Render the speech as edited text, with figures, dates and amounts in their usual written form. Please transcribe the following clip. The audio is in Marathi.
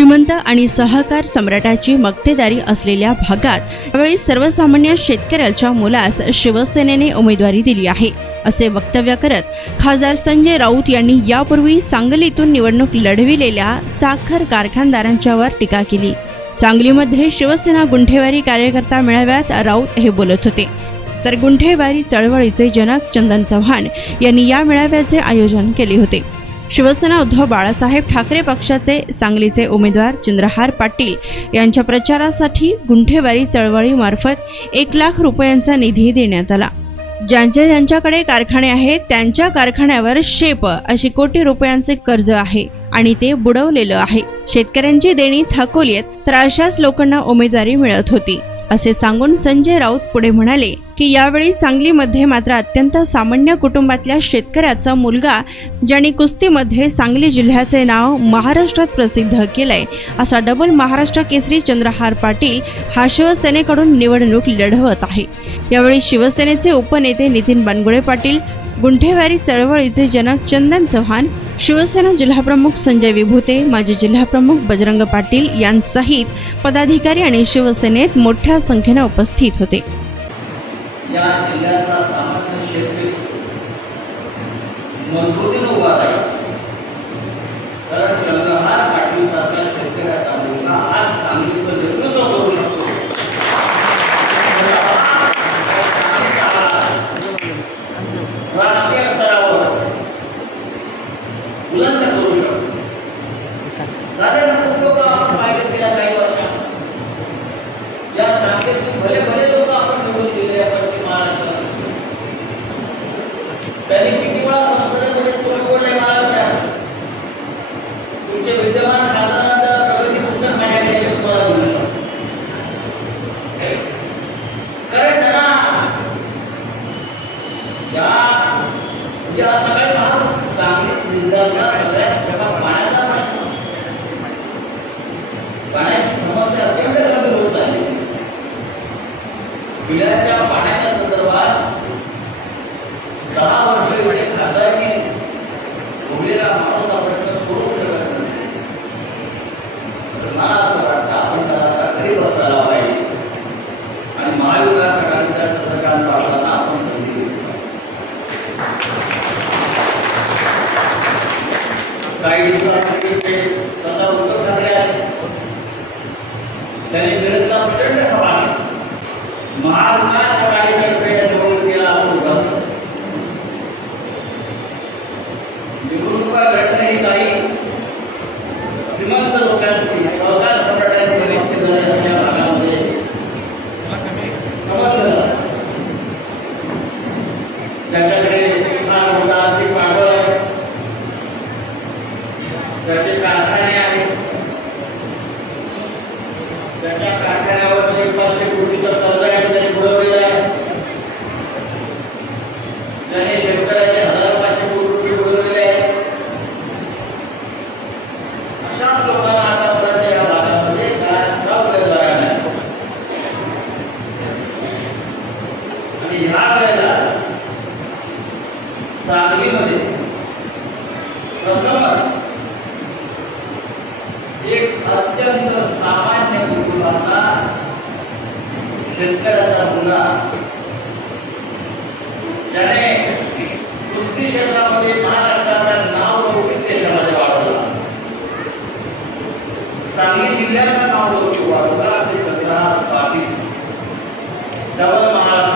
श्रीमंत आणि सहकार सम्राटाची मक्तेदारी असलेल्या भागात यावेळी सर्वसामान्य शेतकऱ्याच्या मुलास शिवसेनेने उमेदवारी दिली आहे असे वक्तव्य करत खासदार संजय राऊत यांनी यापूर्वी सांगलीतून निवडणूक लढविलेल्या साखर कारखानदारांच्यावर टीका केली। सांगलीमध्ये शिवसेना गुंठेवारी कार्यकर्ता मेळाव्यात राऊत हे बोलत होते, तर गुंठेवारी चळवळीचे जनक चंदन चव्हाण यांनी या मेळाव्याचे आयोजन केले होते। शिवसेना उद्धव बाळासाहेब ठाकरे पक्षाचे सांगलीचे उमेदवार चंद्रहार पाटील यांच्या प्रचारासाठी गुंठेवारी चळवळीमार्फत 1 लाख रुपयांचा निधी देण्यात आला। ज्यांच्याकडे कारखाने आहेत त्यांच्या कारखान्यावर शेप अशी कोटी रुपयांचे कर्ज आहे आणि ते बुडवलेलं आहे। शेतकऱ्यांची देणी थकवली आहेत तर अशाच लोकांना उमेदवारी मिळत होती असे सांगून संजय राऊत पुढे म्हणाले की यावेळी सांगलीमध्ये मात्र अत्यंत सामान्य कुटुंबातल्या शेतकऱ्याचा मुलगा ज्याने कुस्तीमध्ये सांगली जिल्ह्याचे नाव महाराष्ट्रात प्रसिद्ध केलंय असा डबल महाराष्ट्र केसरी चंद्रहार पाटील हा शिवसेनेकडून निवडणूक लढवत आहे। यावेळी शिवसेनेचे उपनेते नितीन बनगुळे पाटील, गुंठेवारी चळवळीचे जनक चंदन चव्हाण, शिवसेना जिल्हाप्रमुख संजय विभूते, माजी जिल्हाप्रमुख बजरंग पाटील यांसहित पदाधिकारी आणि शिवसेनेत मोठ्या संख्येने उपस्थित होते। या जिल्ह्याचा सामान्य शेतकरी मजबूतीने उभा राहील, कारण चंद्रहार पाटील सारख्या शेतकऱ्याचा मुलगा आज सांगलीचं नेतृत्व करू शकतो। राष्ट्रीय स्तरावर बुलंद करू शकतो। दादा खूप लोक आपण पाहिले गेल्या काही वर्षात या सांगलीतून भले लोक आपण निवडून गेले या पश्चिम महाराष्ट्रात। त्यांनी किती वेळा संसदेमध्ये तोंड फोडले मला तुमचे विद्यमान खासदारांचा प्रगती पुस्तक माझ्याकडे तुम्हाला देऊ शकतो, कारण त्यांना या सगळ्या महाग सांगली जिल्ह्यातल्या सगळ्यात मोठा पाण्याचा प्रश्न, पाण्याची समस्या अत्यंत गंभीर होत चालली। पिण्याच्या पाण्याच्या संदर्भात 10 वर्ष एवढे खासदारकी भोगलेला माणूस हा प्रश्न सोडवू शकत नसेल तर मला असं वाटतं आपण त्याला घरी बसायला पाहिजे आणि महाविकास आघाडीच्या चंद्रकांत पाटलांना आपण संधी दिली। काही दिवसांपूर्वी ते स्वतः उद्धव ठाकरे आले, त्यांनी मिरजला प्रचंड सभा घेतली। महाविकास आघाडीतर्फे निवडणुकीला आपण उभारतो। निवडणुका लढणं ही काही श्रीमंत लोकांची, सहकार सम्राटांची व्यक्तिगत असलेल्या भागामध्ये समजलं जातं। ज्यांच्याकडे फार मोठा आर्थिक भांडवल आहे, त्याचे कारखाने आहेत, त्याच्या कारखान्यावर 100-500 कोटीचा कर्ज आहे, त्याने बुडवलेला आहे, त्याने शेतकऱ्याचे 1000-500 कोटी रुपये बुडवलेले आहेत। अशाच लोकांना आतापर्यंत या भागामध्ये काय उमेदवार आहे आणि ह्या वेळेला सांगलीमध्ये प्रथमच एक अत्यंत सामान्य कुटुंबातला शेतकऱ्याचा मुलगा ज्याने कुस्ती क्षेत्रामध्ये महाराष्ट्राचं नाव लौकिक देशामध्ये वाढवलं, सांगली जिल्ह्याचं नाव लौकिक वाढवलं असे चंद्रहार पाटील डबल महाराष्ट्र